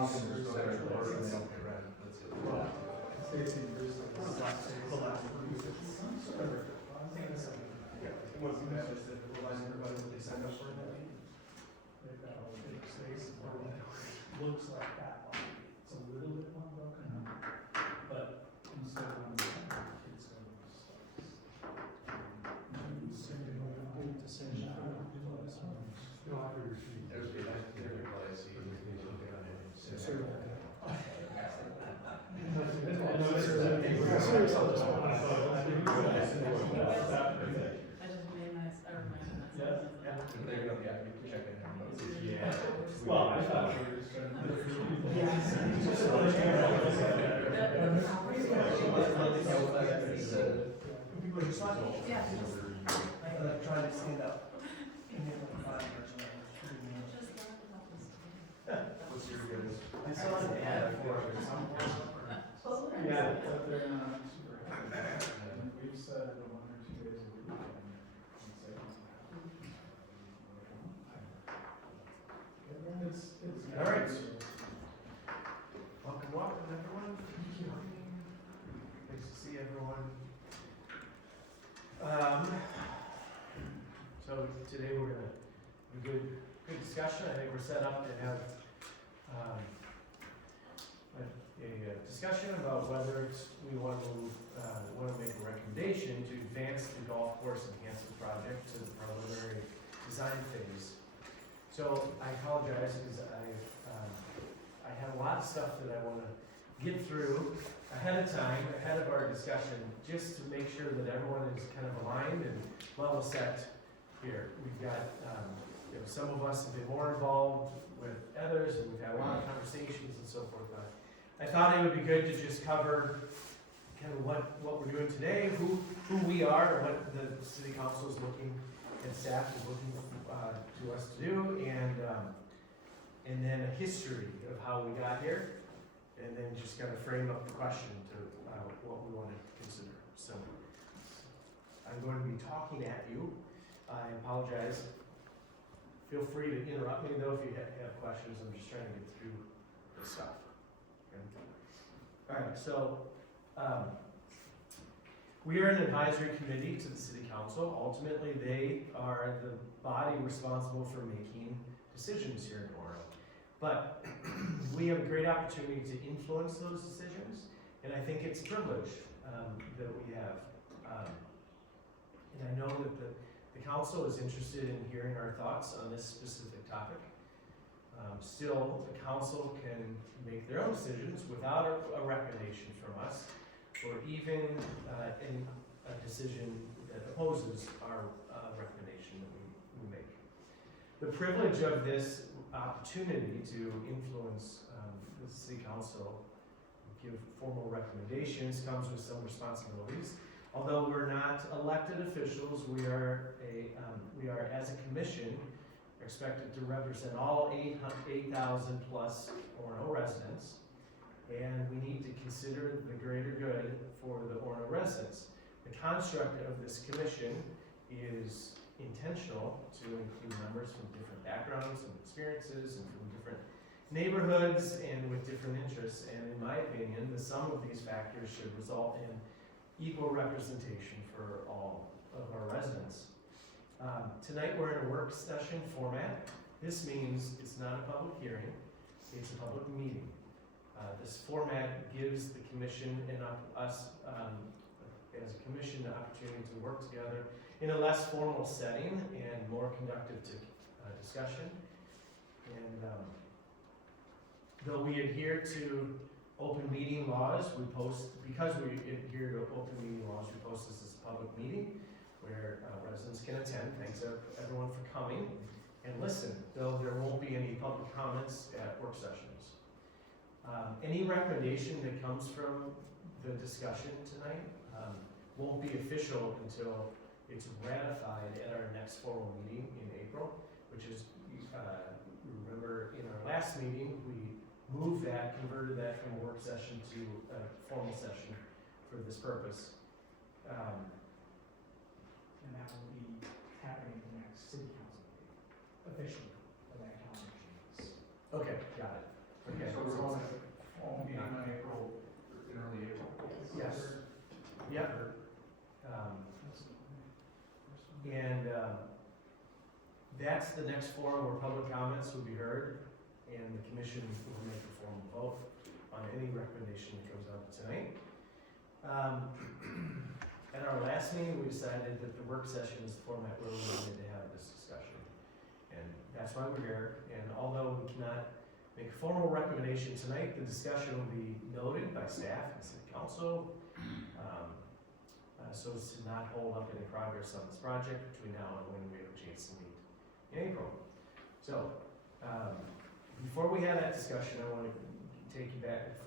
Looks like that one. It's a little bit more broken up, but instead of one, it's going to good decision. Well, I thought we were just trying to. People are just watching. Yeah. Trying to stand up. What's your good? I saw an ad for it at some point. Yeah, but they're not super happy. And we've said 1 or 2 days a week. It's All right. Welcome, everyone. Nice to see everyone. So today we're gonna have a good discussion. I think we're set up to have a discussion about whether we want to make a recommendation to advance the golf course enhancement project to the preliminary design phase. So I apologize because I have a lot of stuff that I want to get through ahead of time, ahead of our discussion, just to make sure that everyone is kind of aligned and level set here. We've got, some of us have been more involved with others, and we've had a lot of conversations and so forth. But I thought it would be good to just cover kind of what we're doing today, who we are, and what the city council is looking, and staff is looking to us to do, and then a history of how we got here, and then just kind of frame up the question to what we want to consider. So I'm going to be talking at you. I apologize. Feel free to interrupt me though if you have questions. I'm just trying to get through the stuff. Okay. All right. So we are an advisory committee to the city council. Ultimately, they are the body responsible for making decisions here in Orono. But we have a great opportunity to influence those decisions, and I think it's a privilege that we have. And I know that the council is interested in hearing our thoughts on this specific topic. Still, the council can make their own decisions without a recommendation from us, or even in a decision that opposes our recommendation that we make. The privilege of this opportunity to influence the city council, give formal recommendations, comes with some responsibilities. Although we're not elected officials, we are as a commission expected to represent all 8,000 plus Orono residents, and we need to consider the greater good for the Orono residents. The construct of this commission is intentional to include members from different backgrounds and experiences and from different neighborhoods and with different interests. And in my opinion, the sum of these factors should result in equal representation for all of our residents. Tonight we're in a work session format. This means it's not a public hearing, it's a public meeting. This format gives the commission and us as a commission the opportunity to work together in a less formal setting and more conductive to discussion. And though we adhere to open meeting laws, because we adhere to open meeting laws, we post this as a public meeting where residents can attend. Thanks everyone for coming and listen, though there won't be any public comments at work sessions. Any recommendation that comes from the discussion tonight won't be official until it's ratified at our next formal meeting in April, which is, remember in our last meeting, we converted that from a work session to a formal session for this purpose. And that will be happening at the next city council meeting, officially, when that calendar changes. Okay, got it. Okay. So we're that's the next forum where public comments will be heard, and the commission will make a formal vote on any recommendation that comes up tonight. At our last meeting, we decided that the work session is the format where we wanted to have this discussion. And that's why we're here, and although we cannot make a formal recommendation tonight, the discussion will be noted by staff and city council, so as to not hold up any progress on this project between now and when we have a chance to meet in April. So, before we have that discussion, I want to take you back,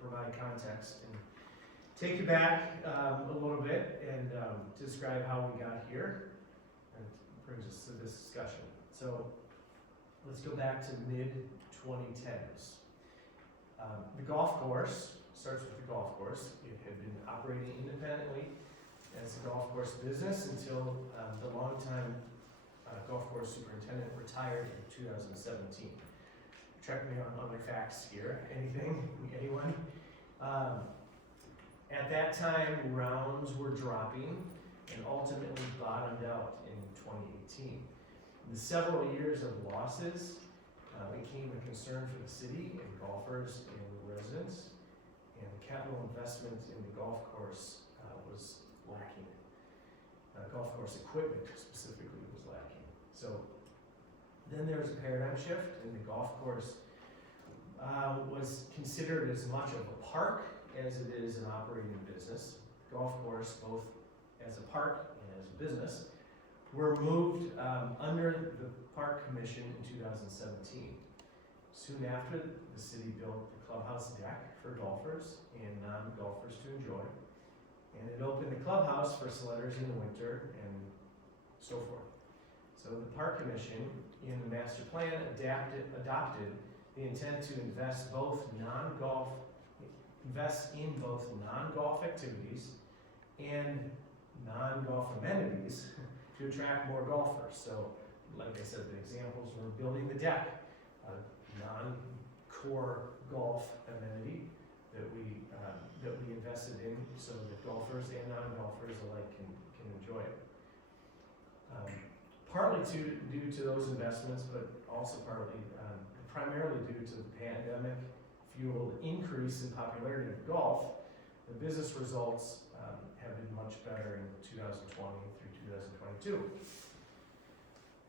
provide context, and take you back a little bit and describe how we got here, and brings us to this discussion. So, let's go back to mid-2010s. The golf course, starts with the golf course. It had been operating independently as a golf course business until the longtime golf course superintendent retired in 2017. Check me on other facts here. Anyone? At that time, rounds were dropping and ultimately bottomed out in 2018. The several years of losses became a concern for the city and golfers and residents, and the capital investment in the golf course was lacking. Golf course equipment specifically was lacking. So then there was a paradigm shift, and the golf course was considered as much of a park as it is an operating business. Golf course, both as a park and as a business, were moved under the Park Commission in 2017. Soon after, the city built the clubhouse deck for golfers and non-golfers to enjoy. And it opened the clubhouse for sledders in the winter and so forth. So the Park Commission, in the master plan, adopted the intent to invest in both non-golf activities and non-golf amenities to attract more golfers. So, like I said, the examples were building the deck, a non-core golf amenity that we invested in so that golfers and non-golfers alike can enjoy it. Partly due to those investments, but also primarily due to the pandemic-fueled increase in popularity of golf, the business results have been much better in 2020 through 2022.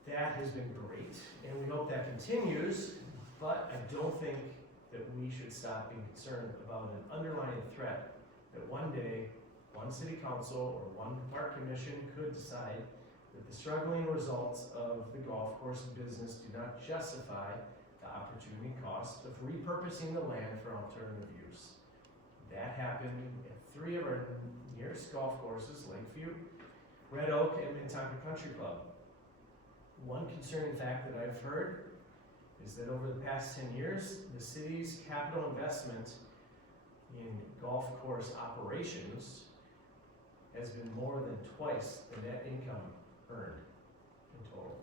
That has been great, and we hope that continues, but I don't think that we should stop being concerned about an underlying threat that one day, one city council or one park commission could decide that the struggling results of the golf course business do not justify the opportunity cost of repurposing the land for alternative use. That happened at 3 of our nearest golf courses, Lakeview, Red Oak, and Minnetonka Country Club. One concerning fact that I've heard is that over the past 10 years, the city's capital investment in golf course operations has been more than twice the net income earned in total.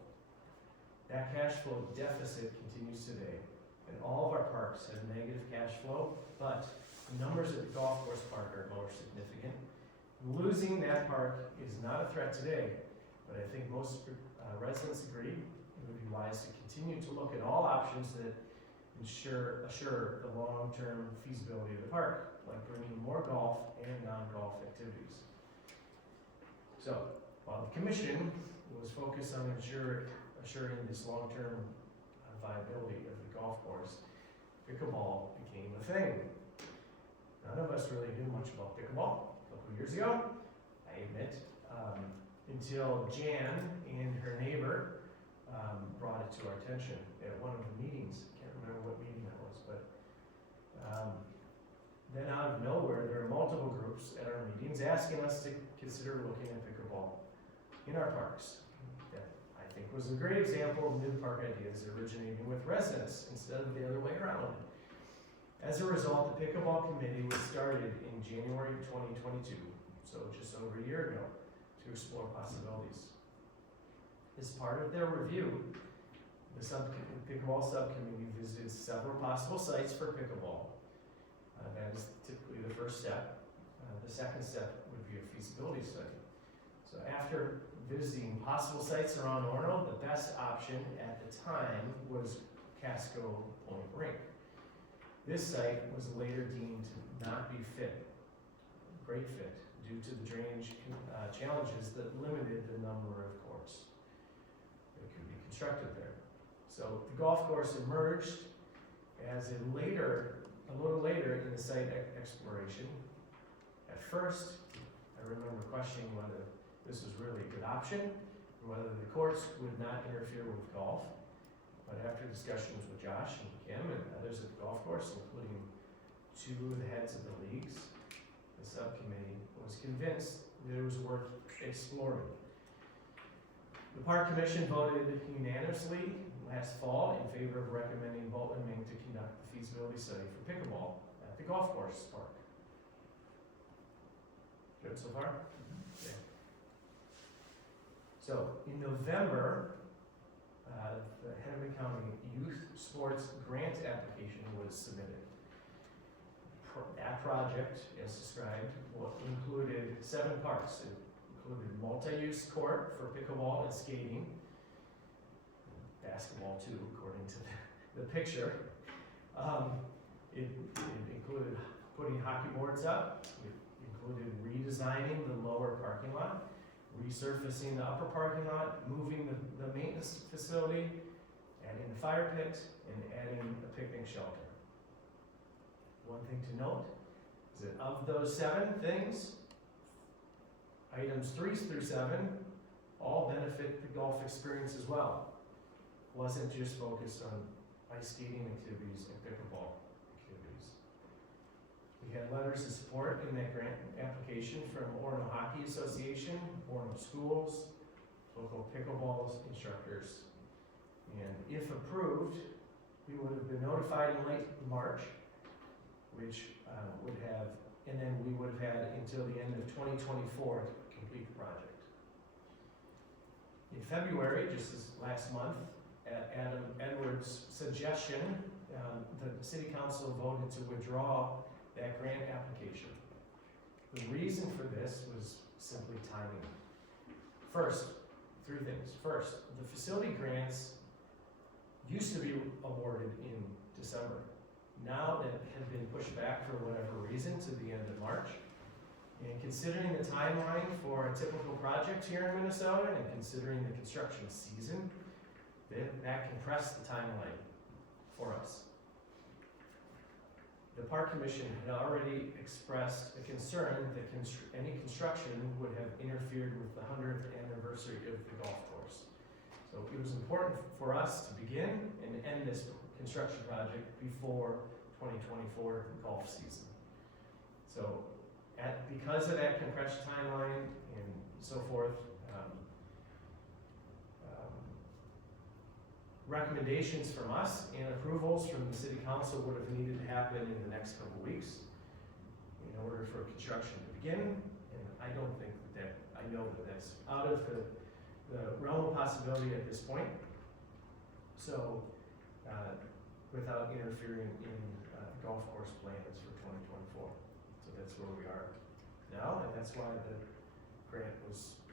That cash flow deficit continues today, and all of our parks have negative cash flow, but the numbers at the golf course park are more significant. Losing that park is not a threat today, but I think most residents agree it would be wise to continue to look at all options that assure the long-term feasibility of the park, like bringing more golf and non-golf activities. So, while the commission was focused on assuring this long-term viability of the golf course, pickleball became a thing. None of us really knew much about pickleball a couple years ago, I admit, until Jan and her neighbor brought it to our attention at one of the meetings. Can't remember what meeting that was, but then out of nowhere, there are multiple groups at our meetings asking us to consider looking at pickleball in our parks. That I think was a great example of new park ideas originating with residents instead of the other way around. As a result, the pickleball committee was started in January 2022, so just over a year ago, to explore possibilities. As part of their review, the pickleball subcommittee visited several possible sites for pickleball. That is typically the first step. The second step would be a feasibility study. So after visiting possible sites around Orono, the best option at the time was Casco Point Rink. This site was later deemed to not be great fit, due to the drainage challenges that limited the number of courts that could be constructed there. So the golf course emerged as a little later in the site exploration. At first, I remember questioning whether this was really a good option, and whether the courts would not interfere with golf. But after discussions with Josh and Kim and others at the golf course, including 2 of the heads of the leagues, the subcommittee was convinced that it was worth exploring. The Park Commission voted unanimously last fall in favor of recommending Bolton Mink to conduct the feasibility study for pickleball at the golf course park. Good so far? Okay. So in November, the Hennepin County Youth Sports Grant application was submitted. That project, as described, included 7 parts. It included multi-use court for pickleball and skating, basketball too, according to the picture. It included putting hockey boards up. It included redesigning the lower parking lot, resurfacing the upper parking lot, moving the maintenance facility, adding the fire pit, and adding a picnic shelter. One thing to note is that of those 7 things, items 3 through 7 all benefit the golf experience as well. It wasn't just focused on ice skating activities and pickleball activities. We had letters of support in that grant application from Orono Hockey Association, Orono Schools, local pickleball instructors. And if approved, we would have been notified in late March, which and then we would have had until the end of 2024 to complete the project. In February, just as last month, at Adam Edwards' suggestion, the City Council voted to withdraw that grant application. The reason for this was simply timing. First, 3 things. First, the facility grants used to be awarded in December. Now that had been pushed back for whatever reason to the end of March. And considering the timeline for a typical project here in Minnesota and considering the construction season, that compressed the timeline for us. The Park Commission had already expressed a concern that any construction would have interfered with the 100th anniversary of the golf course. So it was important for us to begin and end this construction project before 2024 golf season. So because of that compressed timeline and so forth, recommendations from us and approvals from the City Council would have needed to happen in the next couple weeks in order for construction to begin. And I don't think I know that that's out of the realm of possibility at this point. So, without interfering in golf course plans for 2024. So that's where we are now, and that's why the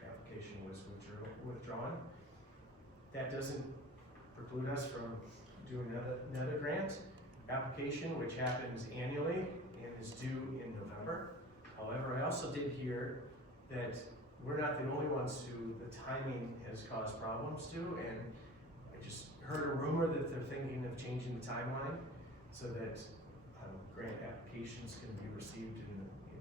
application was withdrawn. That doesn't preclude us from doing another grant application, which happens annually and is due in November. However, I also did hear that we're not the only ones who the timing has caused problems to, and I just heard a rumor that they're thinking of changing the timeline so that grant applications can be received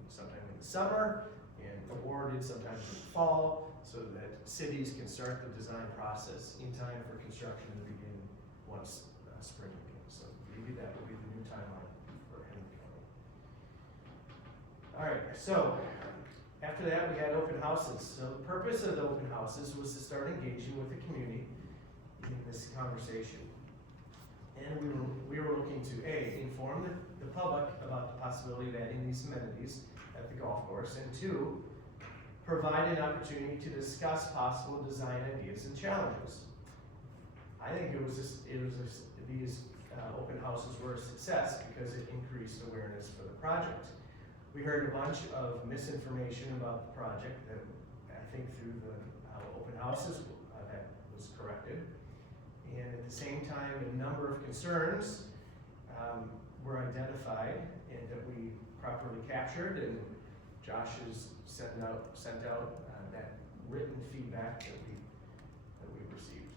sometime in the summer and awarded sometime in the fall, so that cities can start the design process in time for construction to begin once spring begins. So maybe that will be the new timeline for Hennepin County. All right, so after that we had open houses. So the purpose of the open houses was to start engaging with the community in this conversation. And we were looking to inform the public about the possibility of adding these amenities at the golf course, and 2, provide an opportunity to discuss possible design ideas and challenges. I think these open houses were a success because it increased awareness for the project. We heard a bunch of misinformation about the project that I think threw the open houses, that was corrected. And at the same time, a number of concerns were identified and that we properly captured, and Josh has sent out that written feedback that we received.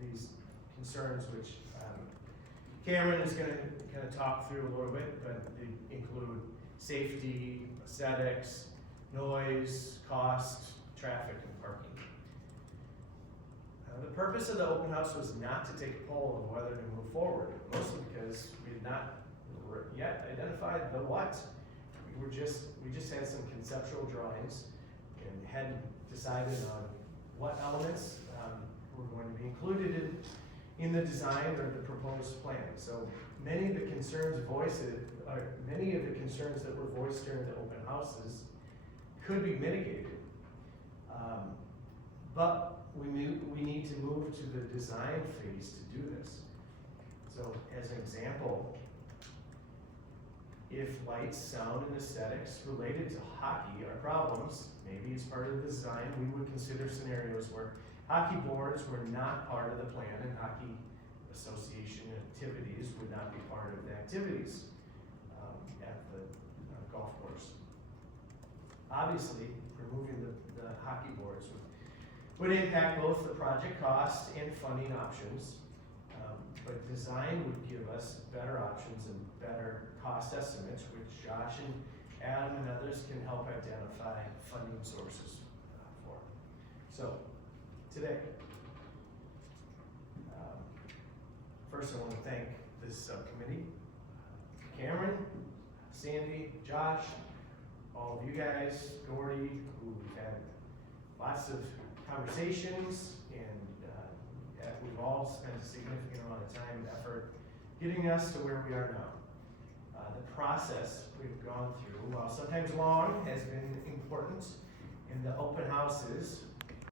These concerns, which Cameron is going to kind of talk through a little bit, but they include safety, aesthetics, noise, cost, traffic, and parking. The purpose of the open house was not to take a poll of whether to move forward, mostly because we had not yet identified the what. We just had some conceptual drawings and hadn't decided on what elements were going to be included in the design or the proposed plan. So many of the concerns that were voiced during the open houses could be mitigated. But we need to move to the design phase to do this. So as an example, if lights, sound, and aesthetics related to hockey are problems, maybe as part of the design, we would consider scenarios where hockey boards were not part of the plan and hockey association activities would not be part of the activities at the golf course. Obviously, removing the hockey boards would impact both the project cost and funding options, but design would give us better options and better cost estimates, which Josh and Adam and others can help identify funding sources for. So, today, first I want to thank this subcommittee, Cameron, Sandy, Josh, all of you guys, Gordy, who we've had lots of conversations, and we've all spent a significant amount of time and effort getting us to where we are now. The process we've gone through, while sometimes long, has been important, and the open houses